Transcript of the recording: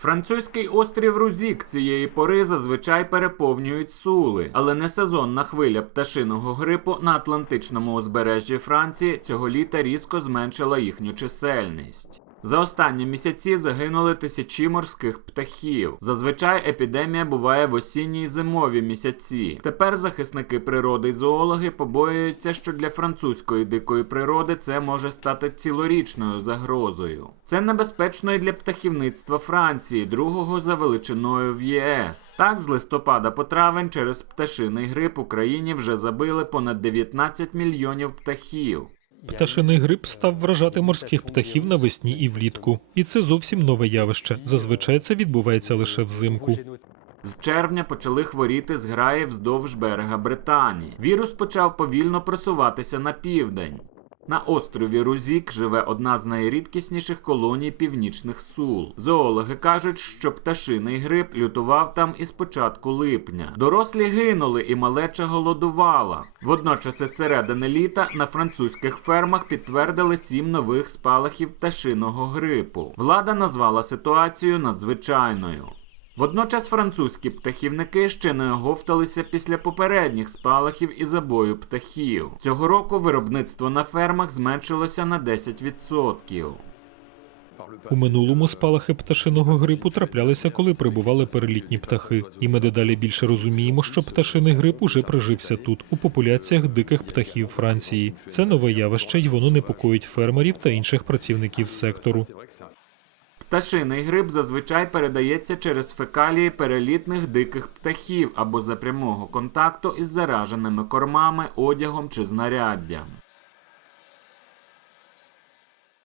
Французький острів Рузік цієї пори зазвичай переповнюють сули, але несезонна хвиля пташиного грипу на Атлантичному узбережжі Франції цього літа різко зменшила їхню чисельність. За останні місяці загинули тисячі морських птахів. Зазвичай епідемія буває в осінні й зимові місяці. Тепер захисники природи й зоологи побоюються, що для французької дикої природи це може стати цілорічною загрозою. Це небезпечно і для птахівництва Франції, другого за величиною в ЄС. Так, з листопада по травень через пташиний грип Україні вже забили понад 19 мільйонів птахів. Пташиний грип став вражати морських птахів навесні і влітку. І це зовсім нове явище. Зазвичай це відбувається лише взимку. З червня почали хворіти зграї вздовж берега Британії. Вірус почав повільно просуватися на південь. На острові Рузік живе одна з найрідкісніших колоній північних сул. Зоологи кажуть, що пташиний грип лютував там із початку липня. Дорослі гинули і малеча голодувала. Водночас із середини літа на французьких фермах підтвердили сім нових спалахів пташиного грипу. Влада назвала ситуацію надзвичайною. Водночас французькі птахівники ще не оговталися після попередніх спалахів і забою птахів. Цього року виробництво на фермах зменшилося на 10%. У минулому спалахи пташиного грипу траплялися, коли прибували перелітні птахи. І ми дедалі більше розуміємо, що пташиний грип уже прижився тут, у популяціях диких птахів Франції. Це нове явище, й воно непокоїть фермерів та інших працівників сектору. Пташиний грип зазвичай передається через фекалії перелітних диких птахів або за прямого контакту із зараженими кормами, одягом чи знаряддям.